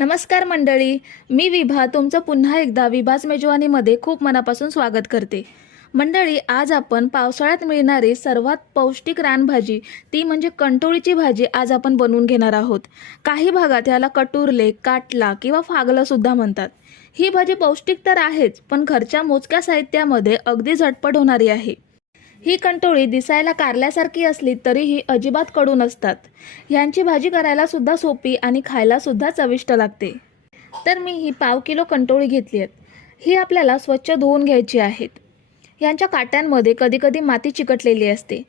नमस्कार मंडळी मी विभा तुमचं पुन्हा एकदा विभाज मेजवानीमध्ये खूप मनापासून स्वागत करते. मंडळी आज आपण पावसाळ्यात मिळणारी सर्वात पौष्टिक रानभाजी ती म्हणजे कंटोळीची भाजी आज आपण बनवून घेणार आहोत. काही भागात याला कटुरले काटला किंवा फागलंसुद्धा म्हणतात. ही भाजी पौष्टिक तर आहेच पण घरच्या मोजक्या साहित्यामध्ये अगदी झटपट होणारी आहे. ही कंटोळी दिसायला कारल्यासारखी असली तरीही अजिबात कडू नसतात. ह्यांची भाजी करायला सुद्धा सोपी आणि खायला सुद्धा चविष्ट लागते. तर मी ही पाव किलो कंटोळी घेतली आहेत. ही आपल्याला स्वच्छ धुवून घ्यायची आहेत. यांच्या काट्यांमध्ये कधीकधी माती चिकटलेली असते.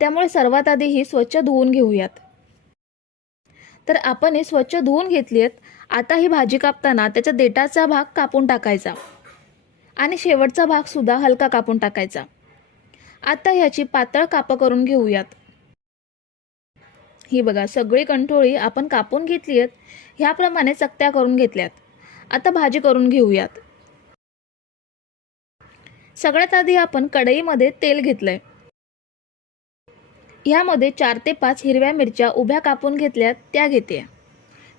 त्यामुळे सर्वात आधी ही स्वच्छ धुवून घेऊयात. तर आपण ही स्वच्छ धुवून घेतली आहेत. आता ही भाजी कापताना त्याच्या देठाचा भाग कापून टाकायचा. आणि शेवटचा भाग सुद्धा हलका कापून टाकायचा. आता ह्याची पातळ कापं करून घेऊयात. ही बघा सगळी कंठोळी आपण कापून घेतली आहेत. ह्याप्रमाणे चकत्या करून घेतल्यात. आता भाजी करून घेऊयात. सगळ्यात आधी आपण कढईमध्ये तेल घेतलंय. ह्यामध्ये चार ते पाच हिरव्या मिरच्या उभ्या कापून घेतल्यात त्या घेते.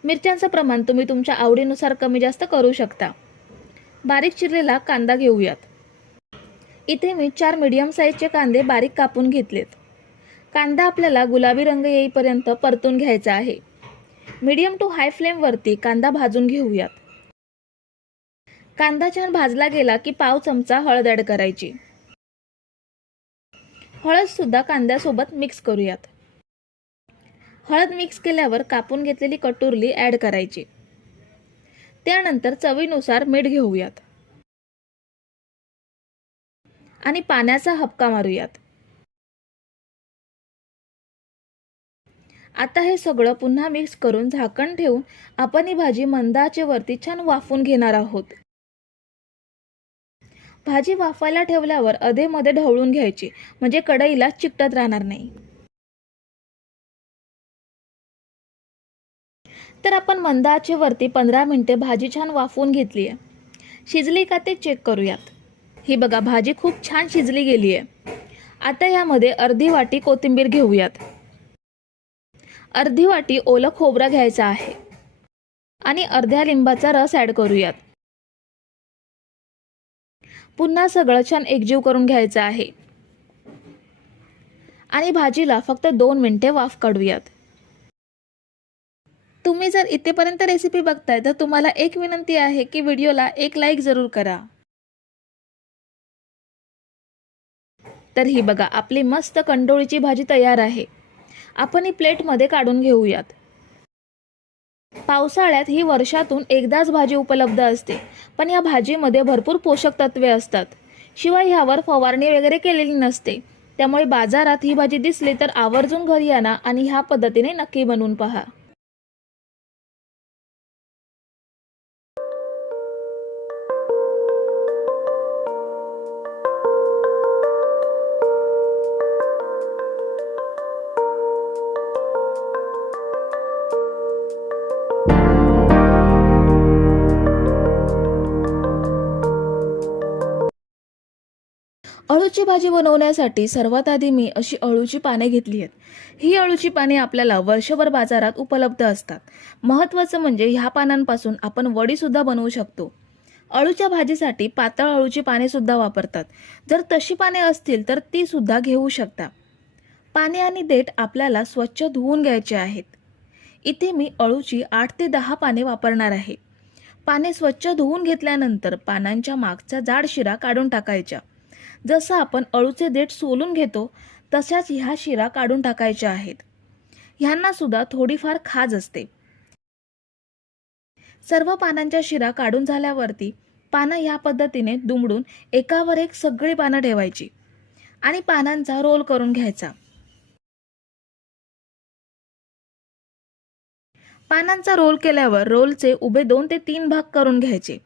मिरच्यांचं प्रमाण तुम्ही तुमच्या आवडीनुसार कमी जास्त करू शकता. बारीक चिरलेला कांदा घेऊयात. इथे मी चार मीडियम साईजचे कांदे बारीक कापून घेतलेत. कांदा आपल्याला गुलाबी रंग येईपर्यंत परतून घ्यायचा आहे. मीडियम टू हाय फ्लेमवरती कांदा भाजून घेऊयात. कांदा छान भाजला गेला की पाव चमचा हळद ॲड करायची. हळद सुद्धा कांद्यासोबत मिक्स करूयात. हळद मिक्स केल्यावर कापून घेतलेली कटुरली ॲड करायची. त्यानंतर चवीनुसार मीठ घेऊयात. आणि पाण्याचा हपका मारूयात. आता हे सगळं पुन्हा मिक्स करून झाकण ठेवून आपण ही भाजी मंदाचे वरती छान वाफून घेणार आहोत. भाजी वाफायला ठेवल्यावर अधेमध्ये ढवळून घ्यायची म्हणजे कढईला चिकटत राहणार नाही. तर आपण मंदाचे वरती पंधरा मिनिटे भाजी छान वाफवून घेतली आहे शिजली का ते चेक करूयात. ही बघा भाजी खूप छान शिजली गेली आहे आता यामध्ये अर्धी वाटी कोथिंबीर घेऊयात. अर्धी वाटी ओलं खोबरं घ्यायचं आहे. आणि अर्ध्या लिंबाचा रस ॲड करूयात. पुन्हा सगळं छान एकजीव करून घ्यायचं आहे. आणि भाजीला फक्त दोन मिनिटे वाफ काढूयात. तुम्ही जर इथेपर्यंत रेसिपी बघताय तर तुम्हाला एक विनंती आहे की व्हिडिओला एक लाईक जरूर करा. तर ही बघा आपली मस्त कंडोळीची भाजी तयार आहे. आपण ही प्लेटमध्ये काढून घेऊयात. पावसाळ्यात ही वर्षातून एकदाच भाजी उपलब्ध असते पण या भाजीमध्ये भरपूर पोषक तत्वे असतात. शिवाय ह्यावर फवारणी वगैरे केलेली नसते. त्यामुळे बाजारात ही भाजी दिसली तर आवर्जून घरी आणा आणि ह्या पद्धतीने नक्की बनवून पहा. अळूची भाजी बनवण्यासाठी सर्वात आधी मी अशी अळूची पाने घेतली आहेत. ही अळूची पाने आपल्याला वर्षभर बाजारात उपलब्ध असतात. महत्त्वाचं म्हणजे ह्या पानांपासून आपण वडीसुद्धा बनवू शकतो. अळूच्या भाजीसाठी पातळ अळूची पानेसुद्धा वापरतात. जर तशी पाने असतील तर ती सुद्धा घेऊ शकता. पाने आणि देठ आपल्याला स्वच्छ धुवून घ्यायचे आहेत. इथे मी अळूची आठ ते दहा पाने वापरणार आहे. पाने स्वच्छ धुवून घेतल्यानंतर पानांच्या मागचा जाड शिरा काढून टाकायच्या जसं आपण अळूचे देठ सोलून घेतो तशाच ह्या शिरा काढून टाकायच्या आहेत. ह्यांना सुद्धा थोडीफार खाज असते. सर्व पानांच्या शिरा काढून झाल्यावरती पानं ह्या पद्धतीने दुमडून एकावर एक सगळी पानं ठेवायची आणि पानांचा रोल करून घ्यायचा. पानांचा रोल केल्यावर रोलचे उभे दोन ते तीन भाग करून घ्यायचे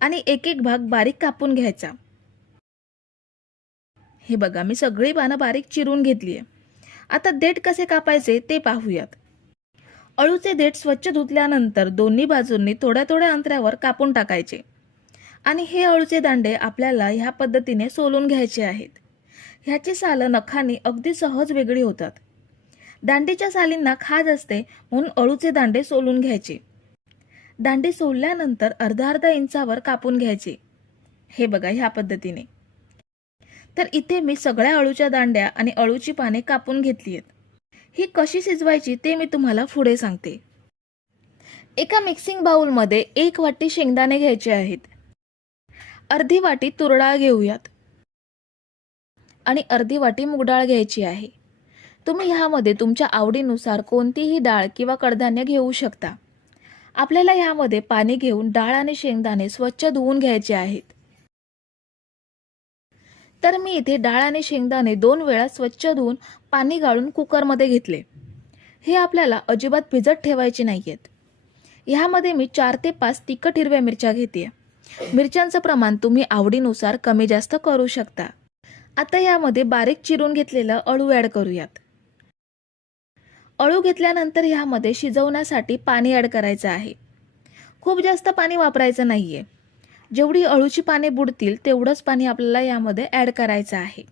आणि एक एक भाग बारीक कापून घ्यायचा. हे बघा मी सगळी पानं बारीक चिरून घेतली आहे आता देठ कसे कापायचे ते पाहूयात. अळूचे देठ स्वच्छ धुतल्यानंतर दोन्ही बाजूंनी थोड्या थोड्या अंतरावर कापून टाकायचे. आणि हे अळूचे दांडे आपल्याला ह्या पद्धतीने सोलून घ्यायचे आहेत. ह्याची सालं नखांनी अगदी सहज वेगळी होतात. दांडीच्या सालींना खाज असते म्हणून अळूचे दांडे सोलून घ्यायचे. दांडे सोलल्यानंतर अर्धा अर्धा इंचावर कापून घ्यायचे. हे बघा ह्या पद्धतीने. तर इथे मी सगळ्या अळूच्या दांड्या आणि अळूची पाने कापून घेतली आहेत ही कशी शिजवायची ते मी तुम्हाला पुढे सांगते. एका मिक्सिंग बाउलमध्ये एक वाटी शेंगदाणे घ्यायचे आहेत. अर्धी वाटी तुरडाळ घेऊयात. आणि अर्धी वाटी मुगडाळ घ्यायची आहे. तुम्ही ह्यामध्ये तुमच्या आवडीनुसार कोणतीही डाळ किंवा कडधान्य घेऊ शकता. आपल्याला ह्यामध्ये पाणी घेऊन डाळ आणि शेंगदाणे स्वच्छ धुवून घ्यायचे आहेत. तर मी इथे डाळ आणि शेंगदाणे दोन वेळा स्वच्छ धुवून पाणी गाळून कुकरमध्ये घेतले. हे आपल्याला अजिबात भिजत ठेवायचे नाही आहेत ह्यामध्ये मी चार ते पाच तिखट हिरव्या मिरच्या घेते मिरच्यांचं प्रमाण तुम्ही आवडीनुसार कमी जास्त करू शकता. आता यामध्ये बारीक चिरून घेतलेलं अळू ॲड करूयात. अळू घेतल्यानंतर ह्यामध्ये शिजवण्यासाठी पाणी ॲड करायचं आहे. खूप जास्त पाणी वापरायचं नाही आहे जेवढी अळूची पाने बुडतील तेवढंच पाणी आपल्याला यामध्ये ॲड करायचं आहे.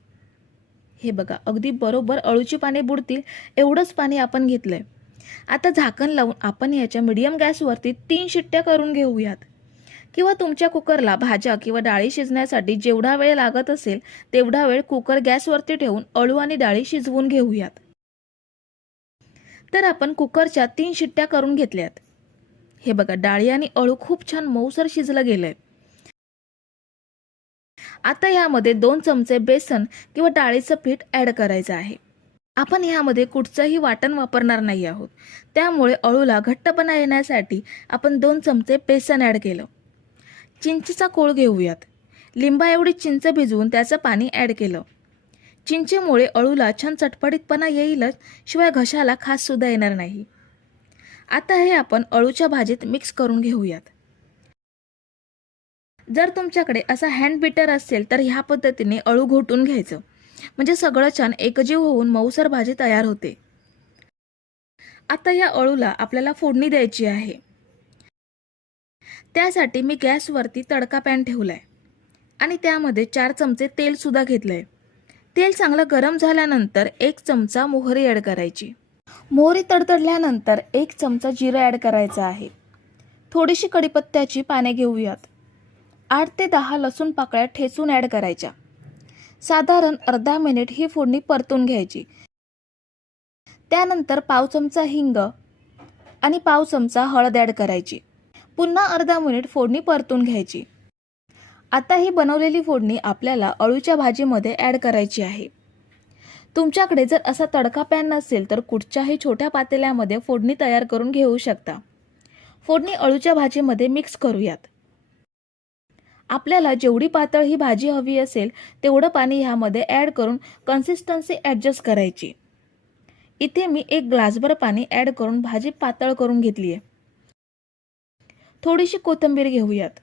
हे बघा अगदी बरोबर अळूची पाने बुडतील एवढंच पाणी आपण घेतलं आहे आता झाकण लावून आपण याच्या मिडियम गॅसवरती तीन शिट्ट्या करून घेऊयात. किंवा तुमच्या कुकरला भाज्या किंवा डाळी शिजण्यासाठी जेवढा वेळ लागत असेल तेवढा वेळ कुकर गॅसवरती ठेवून अळू आणि डाळी शिजवून घेऊयात. तर आपण कुकरच्या तीन शिट्ट्या करून घेतल्यात. हे बघा डाळी आणि अळू खूप छान मऊसर शिजलं गेलं आहे आता यामध्ये दोन चमचे बेसन किंवा डाळीचं पीठ ॲड करायचं आहे. आपण ह्यामध्ये कुठचंही वाटण वापरणार नाही आहोत. त्यामुळे अळूला घट्टपणा येण्यासाठी आपण दोन चमचे बेसन ॲड केलं. चिंचेचा कोळ घेऊयात. लिंबा एवढी चिंच भिजवून त्याचं पाणी ॲड केलं. चिंचेमुळे अळूला छान चटपटीतपणा येईलच शिवाय घशाला खाससुद्धा येणार नाही. आता हे आपण अळूच्या भाजीत मिक्स करून घेऊयात. जर तुमच्याकडे असा हँड बीटर असेल तर ह्या पद्धतीने अळू घोटून घ्यायचं. म्हणजे सगळं छान एकजीव होऊन मऊसर भाजी तयार होते. आता या अळूला आपल्याला फोडणी द्यायची आहे. त्यासाठी मी गॅसवरती तडका पॅन ठेवलाय. आणि त्यामध्ये चार चमचे तेल सुद्धा घेतलंय. तेल चांगलं गरम झाल्यानंतर एक चमचा मोहरी ॲड करायची. मोहरी तडतडल्यानंतर एक चमचा जिरं ॲड करायचा आहे. थोडीशी कडीपत्त्याची पाने घेऊयात. आठ ते दहा लसूण पाकळ्या ठेचून ॲड करायच्या. साधारण अर्धा मिनिट ही फोडणी परतून घ्यायची. त्यानंतर पाव चमचा हिंग आणि पाव चमचा हळद ॲड करायची. पुन्हा अर्धा मिनिट फोडणी परतून घ्यायची. आता ही बनवलेली फोडणी आपल्याला अळूच्या भाजीमध्ये ॲड करायची आहे. तुमच्याकडे जर असा तडका पॅन नसेल तर कुठच्याही छोट्या पातेल्यामध्ये फोडणी तयार करून घेऊ शकता. फोडणी अळूच्या भाजीमध्ये मिक्स करूयात. आपल्याला जेवढी पातळ ही भाजी हवी असेल तेवढं पाणी ह्यामध्ये ॲड करून कन्सिस्टन्सी ॲडजस्ट करायची. इथे मी एक ग्लासभर पाणी ॲड करून भाजी पातळ करून घेतली आहे थोडीशी कोथिंबीर घेऊयात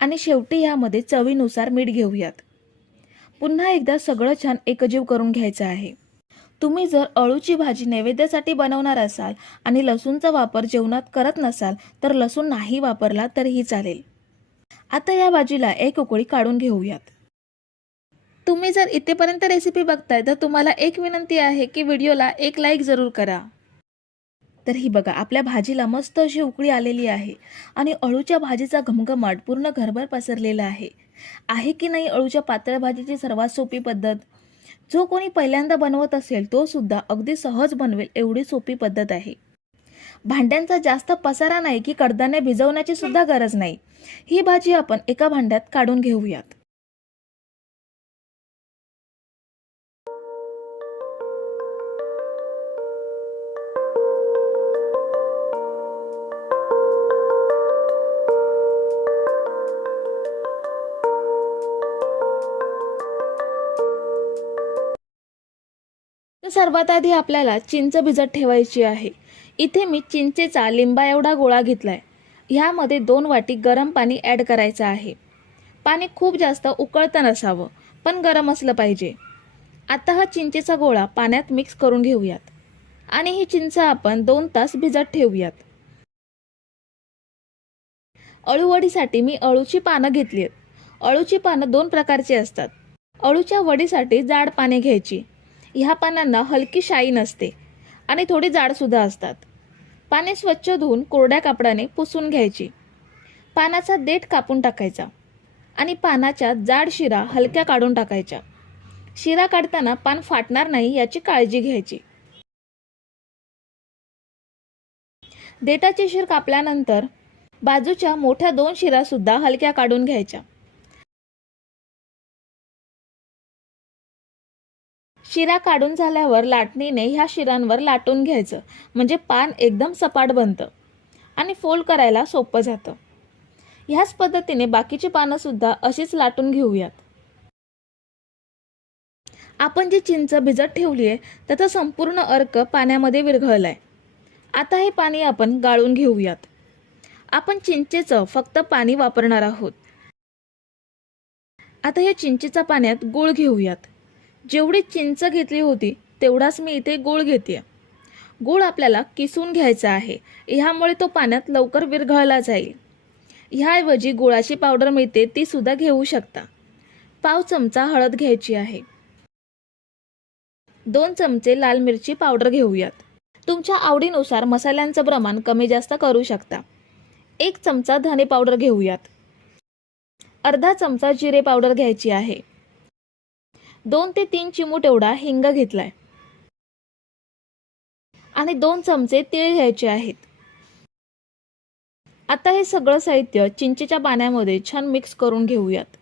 आणि शेवटी ह्यामध्ये चवीनुसार मीठ घेऊयात. पुन्हा एकदा सगळं छान एकजीव करून घ्यायचं आहे. तुम्ही जर अळूची भाजी नैवेद्यासाठी बनवणार असाल आणि लसूणचा वापर जेवणात करत नसाल तर लसूण नाही वापरला तरीही चालेल. आता या भाजीला एक उकळी काढून घेऊयात. तुम्ही जर इथेपर्यंत रेसिपी बघताय तर तुम्हाला एक विनंती आहे की व्हिडिओला एक लाईक जरूर करा. तर ही बघा आपल्या भाजीला मस्त अशी उकळी आलेली आहे आणि अळूच्या भाजीचा घमघमाट पूर्ण घरभर पसरलेला आहे. आहे की नाही अळूच्या पातळ भाजीची सर्वात सोपी पद्धत? जो कोणी पहिल्यांदा बनवत असेल तो सुद्धा अगदी सहज बनवेल एवढी सोपी पद्धत आहे. भांड्यांचा जास्त पसारा नाही की कडधान्य भिजवण्याची सुद्धा गरज नाही. ही भाजी आपण एका भांड्यात काढून घेऊयात. तर सर्वात आधी आपल्याला चिंच भिजत ठेवायची आहे. इथे मी चिंचेचा लिंबा एवढा गोळा घेतलाय. ह्यामध्ये दोन वाटी गरम पाणी ॲड करायचं आहे. पाणी खूप जास्त उकळतं नसावं पण गरम असलं पाहिजे. आता हा चिंचेचा गोळा पाण्यात मिक्स करून घेऊयात. आणि ही चिंच आपण दोन तास भिजत ठेवूयात. अळूवडीसाठी मी अळूची पानं घेतली आहेत अळूची पानं दोन प्रकारची असतात. अळूच्या वडीसाठी जाड पाने घ्यायची. ह्या पानांना हलकी शाई नसते आणि थोडी जाडसुद्धा असतात. पाने स्वच्छ धुवून कोरड्या कापडाने पुसून घ्यायची. पानाचा देठ कापून टाकायचा आणि पानाच्या जाड शिरा हलक्या काढून टाकायच्या. शिरा काढताना पान फाटणार नाही याची काळजी घ्यायची. देठाची शिर कापल्यानंतर बाजूच्या मोठ्या दोन शिरासुद्धा हलक्या काढून घ्यायच्या. शिरा काढून झाल्यावर लाटणीने ह्या शिरांवर लाटून घ्यायचं. म्हणजे पान एकदम सपाट बनतं. आणि फोल्ड करायला सोपं जातं. ह्याच पद्धतीने बाकीची पानं सुद्धा अशीच लाटून घेऊयात. आपण जी चिंच भिजत ठेवली आहे त्याचा संपूर्ण अर्क पाण्यामध्ये विरघळलाय. आता हे पाणी आपण गाळून घेऊयात. आपण चिंचेचं फक्त पाणी वापरणार आहोत. आता या चिंचेच्या पाण्यात गूळ घेऊयात. जेवढी चिंच घेतली होती तेवढाच मी इथे गूळ घेते गूळ आपल्याला किसून घ्यायचा आहे. ह्यामुळे तो पाण्यात लवकर विरघळला जाईल. ह्याऐवजी गुळाची पावडर मिळते ती सुद्धा घेऊ शकता. पाव चमचा हळद घ्यायची आहे. दोन चमचे लाल मिरची पावडर घेऊयात. तुमच्या आवडीनुसार मसाल्यांचं प्रमाण कमी जास्त करू शकता. एक चमचा धने पावडर घेऊयात. अर्धा चमचा जिरे पावडर घ्यायची आहे. दोन ते तीन चिमूट एवढा हिंग घेतलाय. आणि दोन चमचे तीळ घ्यायचे आहेत. आता हे सगळं साहित्य चिंचेच्या पाण्यामध्ये छान मिक्स करून घेऊयात.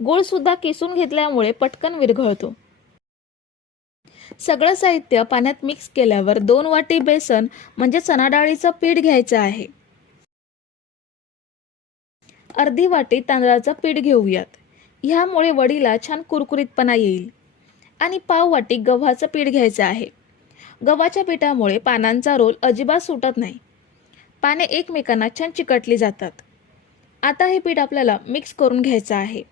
गूळ सुद्धा किसून घेतल्यामुळे पटकन विरघळतो. सगळं साहित्य पाण्यात मिक्स केल्यावर दोन वाटी बेसन म्हणजे चणाडाळीचं पीठ घ्यायचं आहे. अर्धी वाटी तांदळाचं पीठ घेऊयात. ह्यामुळे वडीला छान कुरकुरीतपणा येईल. आणि पाववाटी गव्हाचं पीठ घ्यायचं आहे. गव्हाच्या पिठामुळे पानांचा रोल अजिबात सुटत नाही. पाने एकमेकांना छान चिकटली जातात. आता हे पीठ आपल्याला मिक्स करून घ्यायचं आहे.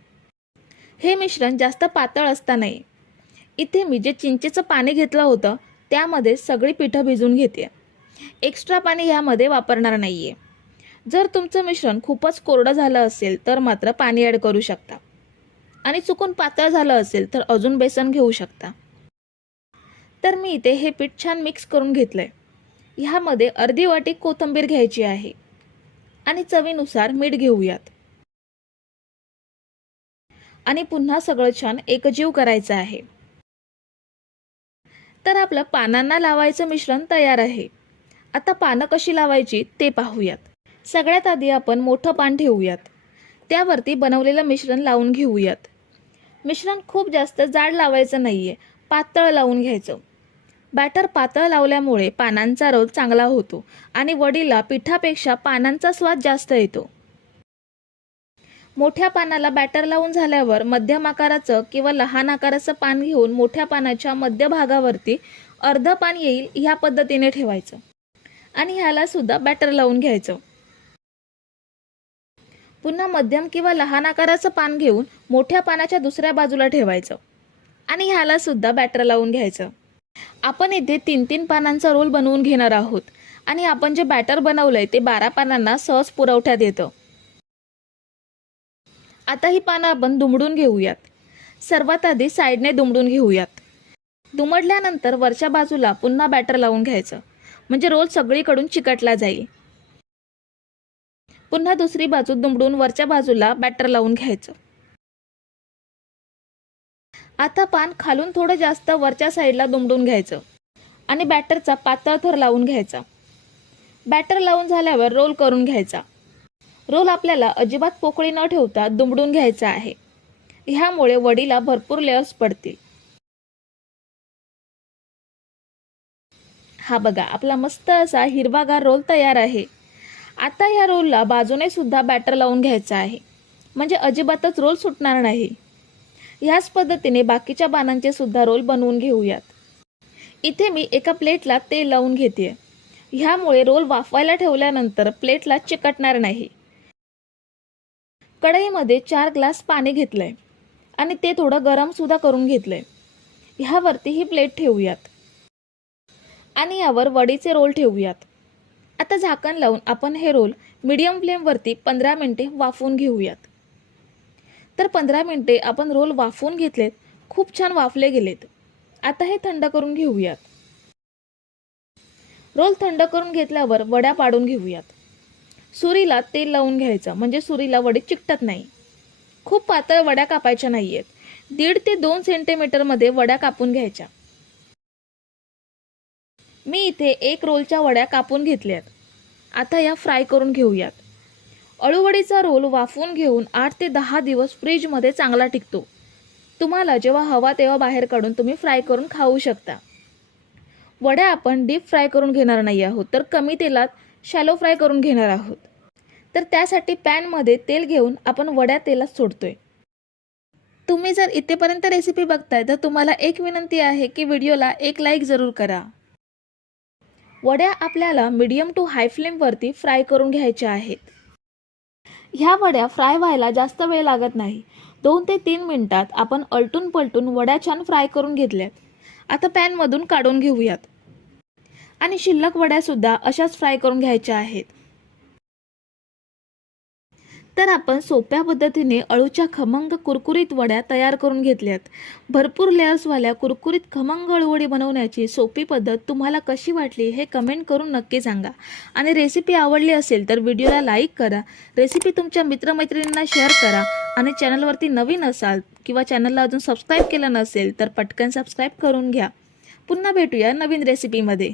हे मिश्रण जास्त पातळ असता नाही इथे मी जे चिंचेचं पाणी घेतलं होतं त्यामध्ये सगळी पिठं भिजून घेते. एक्स्ट्रा पाणी ह्यामध्ये वापरणार नाही आहे जर तुमचं मिश्रण खूपच कोरडं झालं असेल तर मात्र पाणी ॲड करू शकता. आणि चुकून पातळ झालं असेल तर अजून बेसन घेऊ शकता. तर मी इथे हे पीठ छान मिक्स करून घेतलंय. ह्यामध्ये अर्धी वाटी कोथिंबीर घ्यायची आहे. आणि चवीनुसार मीठ घेऊयात. आणि पुन्हा सगळं छान एकजीव करायचं आहे. तर आपलं पानांना लावायचं मिश्रण तयार आहे. आता पानं कशी लावायची ते पाहूयात. सगळ्यात आधी आपण मोठं पान ठेवूयात. त्यावरती बनवलेलं मिश्रण लावून घेऊयात. मिश्रण खूप जास्त जाड लावायचं नाही आहे पातळ लावून घ्यायचं. बॅटर पातळ लावल्यामुळे पानांचा रोल चांगला होतो आणि वडीला पिठापेक्षा पानांचा स्वाद जास्त येतो. मोठ्या पानाला बॅटर लावून झाल्यावर मध्यम आकाराचं किंवा लहान आकाराचं पान घेऊन मोठ्या पानाच्या मध्य भागावरती अर्ध पान येईल ह्या पद्धतीने ठेवायचं. आणि ह्याला सुद्धा बॅटर लावून घ्यायचं. पुन्हा मध्यम किंवा लहान आकाराचं पान घेऊन मोठ्या पानाच्या दुसऱ्या बाजूला ठेवायचं. आणि ह्याला सुद्धा बॅटर लावून घ्यायचं. आपण इथे तीन तीन पानांचा रोल बनवून घेणार आहोत. आणि आपण जे बॅटर बनवलंय ते बारा पानांना सहज पुरवठ्यात येतं. आता ही पानं आपण दुमडून घेऊयात. सर्वात आधी साईडने दुमडून घेऊयात. दुमडल्यानंतर वरच्या बाजूला पुन्हा बॅटर लावून घ्यायचं. म्हणजे रोल सगळीकडून चिकटला जाईल. पुन्हा दुसरी बाजू दुमडून वरच्या बाजूला बॅटर लावून घ्यायचं. आता पान खालून थोडं जास्त वरच्या साईडला दुमडून घ्यायचं आणि बॅटरचा पातळ थर लावून घ्यायचा. बॅटर लावून झाल्यावर रोल करून घ्यायचा. रोल आपल्याला अजिबात पोकळी न ठेवता दुमडून घ्यायचा आहे. ह्यामुळे वडीला भरपूर लेअर्स पडतील. हा बघा आपला मस्त असा हिरवागार रोल तयार आहे. आता ह्या रोलला बाजूने सुद्धा बॅटर लावून घ्यायचा आहे. म्हणजे अजिबातच रोल सुटणार नाही. ह्याच पद्धतीने बाकीच्या बाणांचे सुद्धा रोल बनवून घेऊयात. इथे मी एका प्लेटला तेल लावून घेते ह्यामुळे रोल वाफवायला ठेवल्यानंतर प्लेटला चिकटणार नाही. कढईमध्ये चार ग्लास पाणी घेतलंय आणि ते थोडं गरम सुद्धा करून घेतलंय. ह्यावरती ही प्लेट ठेवूयात. आणि यावर वडीचे रोल ठेवूयात. आता झाकण लावून आपण हे रोल मीडियम फ्लेमवरती पंधरा मिनटे वाफवून घेऊयात. तर पंधरा मिनटे आपण रोल वाफवून घेतलेत खूप छान वाफले गेलेत. आता हे थंड करून घेऊयात. रोल थंड करून घेतल्यावर वड्या पाडून घेऊयात. सुरीला तेल लावून घ्यायचं म्हणजे सुरीला वडे चिकटत नाही. खूप पातळ वड्या कापायच्या नाहीयेत. दीड ते दोन सेंटीमीटरमध्ये वड्या कापून घ्यायच्या. मी इथे एक रोलच्या वड्या कापून घेतल्यात. आता या फ्राय करून घेऊयात. अळूवडीचा रोल वाफवून घेऊन आठ ते दहा दिवस फ्रीजमध्ये चांगला टिकतो. तुम्हाला जेव्हा हवा तेव्हा बाहेर काढून तुम्ही फ्राय करून खाऊ शकता. वड्या आपण डीप फ्राय करून घेणार नाही आहोत तर कमी तेलात शॅलो फ्राय करून घेणार आहोत. तर त्यासाठी पॅनमध्ये तेल घेऊन आपण वड्या तेलात सोडतोय. तुम्ही जर इथेपर्यंत रेसिपी बघताय तर तुम्हाला एक विनंती आहे की व्हिडिओला एक लाईक जरूर करा. वड्या आपल्याला मिडियम टू हाय फ्लेमवरती फ्राय करून घ्यायच्या आहेत. ह्या वड्या फ्राय व्हायला जास्त वेळ लागत नाही. दोन ते तीन मिनिटात आपण अलटून पलटून वड्या छान फ्राय करून घेतल्यात आता पॅनमधून काढून घेऊयात. आणि शिल्लक वड्यासुद्धा अशाच फ्राय करून घ्यायच्या आहेत. तर आपण सोप्या पद्धतीने अळूच्या खमंग कुरकुरीत वड्या तयार करून घेतल्यात. भरपूर लेअर्सवाल्या कुरकुरीत खमंग अळूवडी बनवण्याची सोपी पद्धत तुम्हाला कशी वाटली हे कमेंट करून नक्की सांगा. आणि रेसिपी आवडली असेल तर व्हिडिओला लाईक करा. रेसिपी तुमच्या मित्रमैत्रिणींना शेअर करा. आणि चॅनलवरती नवीन असाल किंवा चॅनलला अजून सबस्क्राईब केलं नसेल तर पटकन सबस्क्राईब करून घ्या. पुन्हा भेटूया नवीन रेसिपीमध्ये